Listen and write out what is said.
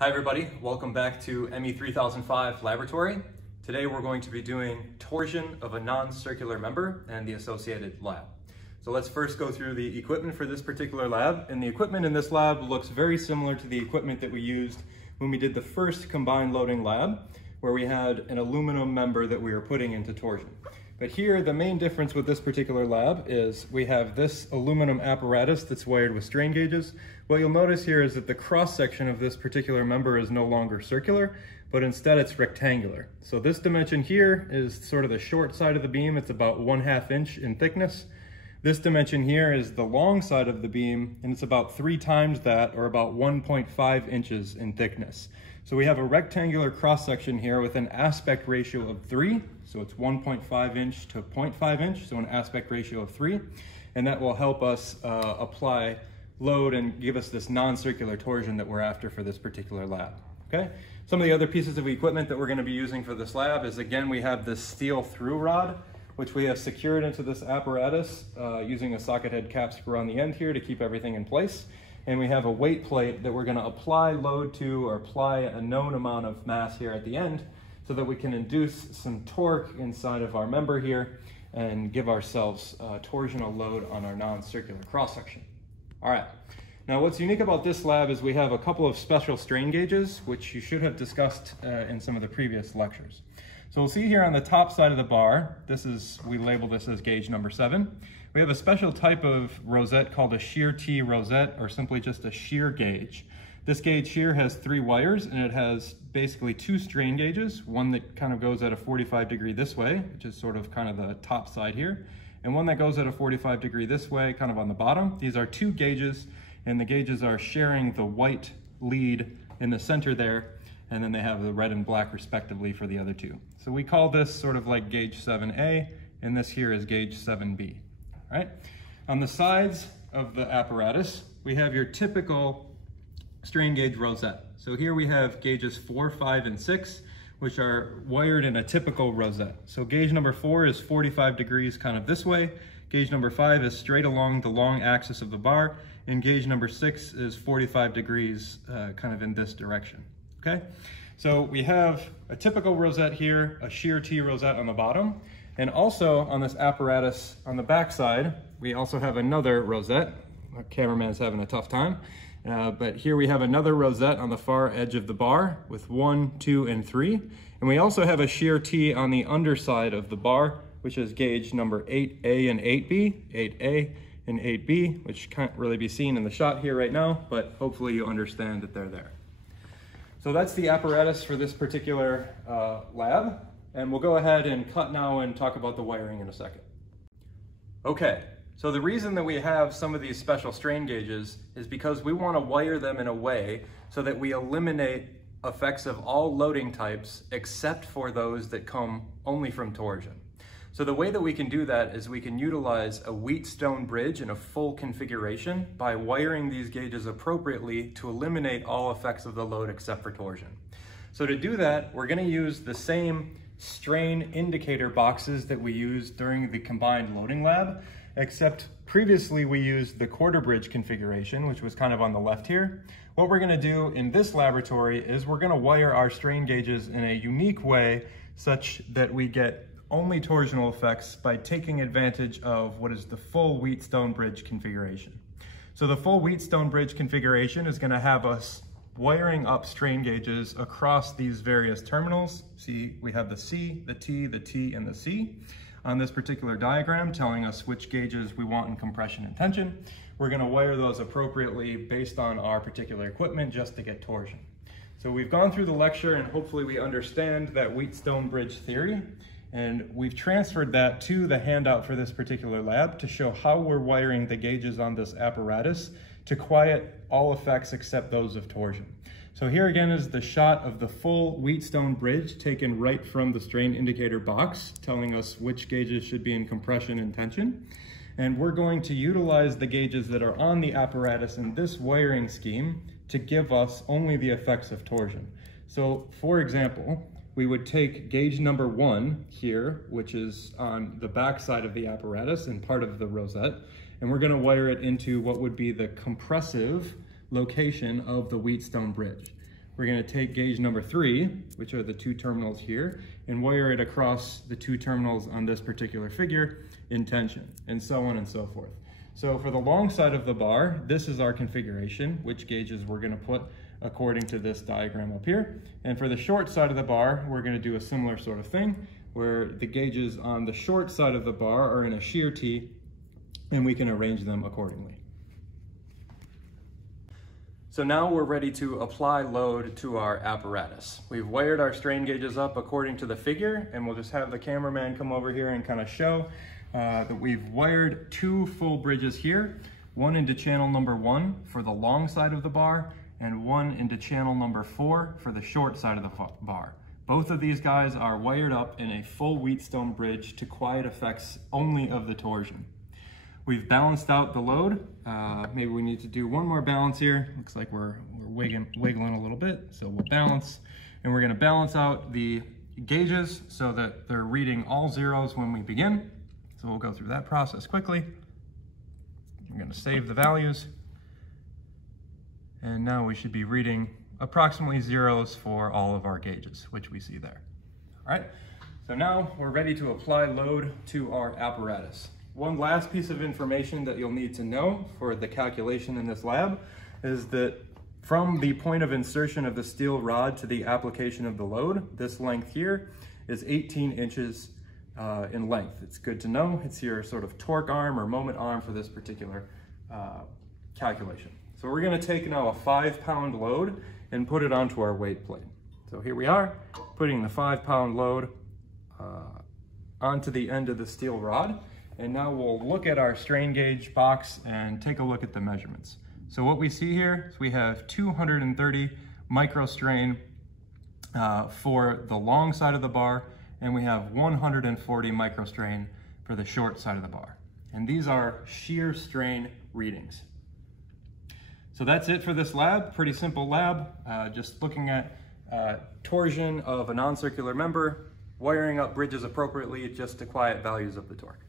Hi everybody, welcome back to ME3005 Laboratory. Today we're going to be doing torsion of a non-circular member and the associated lab. So let's first go through the equipment for this particular lab. And the equipment in this lab looks very similar to the equipment that we used when we did the first combined loading lab, where we had an aluminum member that we were putting into torsion. But here, the main difference with this particular lab is we have this aluminum apparatus that's wired with strain gauges. What you'll notice here is that the cross-section of this particular member is no longer circular, but instead it's rectangular. So this dimension here is sort of the short side of the beam. It's about 1/2 inch in thickness. This dimension here is the long side of the beam, and it's about 3 times that, or about 1.5 inches in thickness. So we have a rectangular cross-section here with an aspect ratio of 3. So it's 1.5 inch to 0.5 inch, so an aspect ratio of 3. And that will help us apply load and give us this non-circular torsion that we're after for this particular lab, okay? Some of the other pieces of equipment that we're gonna be using for this lab is, again, we have this steel through rod, which we have secured into this apparatus using a socket head cap screw on the end here to keep everything in place. And we have a weight plate that we're gonna apply load to, or apply a known amount of mass here at the end, so that we can induce some torque inside of our member here and give ourselves torsional load on our non-circular cross-section. All right, now what's unique about this lab is we have a couple of special strain gauges, which you should have discussed in some of the previous lectures. So we'll see here on the top side of the bar, we label this as gauge number 7. We have a special type of rosette called a shear T rosette, or simply just a shear gauge. This gauge here has 3 wires, and it has basically 2 strain gauges, one that kind of goes at a 45 degree this way, which is sort of kind of the top side here, and one that goes at a 45 degree this way, kind of on the bottom. These are 2 gauges, and the gauges are sharing the white lead in the center there, and then they have the red and black respectively for the other 2. So we call this sort of like gauge 7A, and this here is gauge 7B, right? On the sides of the apparatus, we have your typical strain gauge rosette. So here we have gauges 4, 5, and 6, which are wired in a typical rosette. So gauge number 4 is 45 degrees kind of this way. Gauge number 5 is straight along the long axis of the bar, and gauge number 6 is 45 degrees kind of in this direction, okay? So we have a typical rosette here, a shear T rosette on the bottom, and also on this apparatus on the back side, we also have another rosette. Our cameraman's having a tough time. But here we have another rosette on the far edge of the bar with 1, 2, and 3. And we also have a shear T on the underside of the bar, which is gauge number 8A and 8B, 8A and 8B, which can't really be seen in the shot here right now, but hopefully you understand that they're there. So that's the apparatus for this particular lab. And we'll go ahead and cut now and talk about the wiring in a second. Okay. So the reason that we have some of these special strain gauges is because we want to wire them in a way so that we eliminate effects of all loading types except for those that come only from torsion. So the way that we can do that is we can utilize a Wheatstone bridge in a full configuration by wiring these gauges appropriately to eliminate all effects of the load except for torsion. So to do that, we're going to use the same strain indicator boxes that we used during the combined loading lab, except previously we used the quarter bridge configuration, which was kind of on the left here. What we're gonna do in this laboratory is we're gonna wire our strain gauges in a unique way such that we get only torsional effects by taking advantage of what is the full Wheatstone bridge configuration. So the full Wheatstone bridge configuration is gonna have us wiring up strain gauges across these various terminals. See, we have the C, the T, the T, and the C on this particular diagram, telling us which gauges we want in compression and tension. We're gonna wire those appropriately based on our particular equipment just to get torsion. So we've gone through the lecture and hopefully we understand that Wheatstone bridge theory, and we've transferred that to the handout for this particular lab to show how we're wiring the gauges on this apparatus to quiet all effects except those of torsion. So here again is the shot of the full Wheatstone bridge taken right from the strain indicator box, telling us which gauges should be in compression and tension. And we're going to utilize the gauges that are on the apparatus in this wiring scheme to give us only the effects of torsion. So for example, we would take gauge number 1 here, which is on the back side of the apparatus and part of the rosette, and we're going to wire it into what would be the compressive location of the Wheatstone bridge. we're going to take gauge number 3, which are the 2 terminals here, and wire it across the 2 terminals on this particular figure in tension, and so on and so forth. So for the long side of the bar, this is our configuration, which gauges we're going to put according to this diagram up here. And for the short side of the bar, we're going to do a similar sort of thing, where the gauges on the short side of the bar are in a shear T, and we can arrange them accordingly. So now we're ready to apply load to our apparatus. We've wired our strain gauges up according to the figure, and we'll just have the cameraman come over here and kind of show that we've wired 2 full bridges here, one into channel number 1 for the long side of the bar, and one into channel number 4 for the short side of the bar. Both of these guys are wired up in a full Wheatstone bridge to quiet effects only of the torsion. We've balanced out the load. Maybe we need to do one more balance here. Looks like we're wiggling a little bit, so we'll balance. And we're gonna balance out the gauges so that they're reading all zeros when we begin. So we'll go through that process quickly. I'm gonna save the values. And now we should be reading approximately zeros for all of our gauges, which we see there. All right, so now we're ready to apply load to our apparatus. One last piece of information that you'll need to know for the calculation in this lab is that from the point of insertion of the steel rod to the application of the load, this length here is 18 inches in length. It's good to know. It's your sort of torque arm or moment arm for this particular calculation. So we're going to take now a 5-pound load and put it onto our weight plate. So here we are, putting the 5-pound load onto the end of the steel rod. And now we'll look at our strain gauge box and take a look at the measurements. So what we see here is we have 230 microstrain for the long side of the bar, and we have 140 microstrain for the short side of the bar. And these are shear strain readings. So that's it for this lab, pretty simple lab, just looking at torsion of a non-circular member, wiring up bridges appropriately just to quiet values of the torque.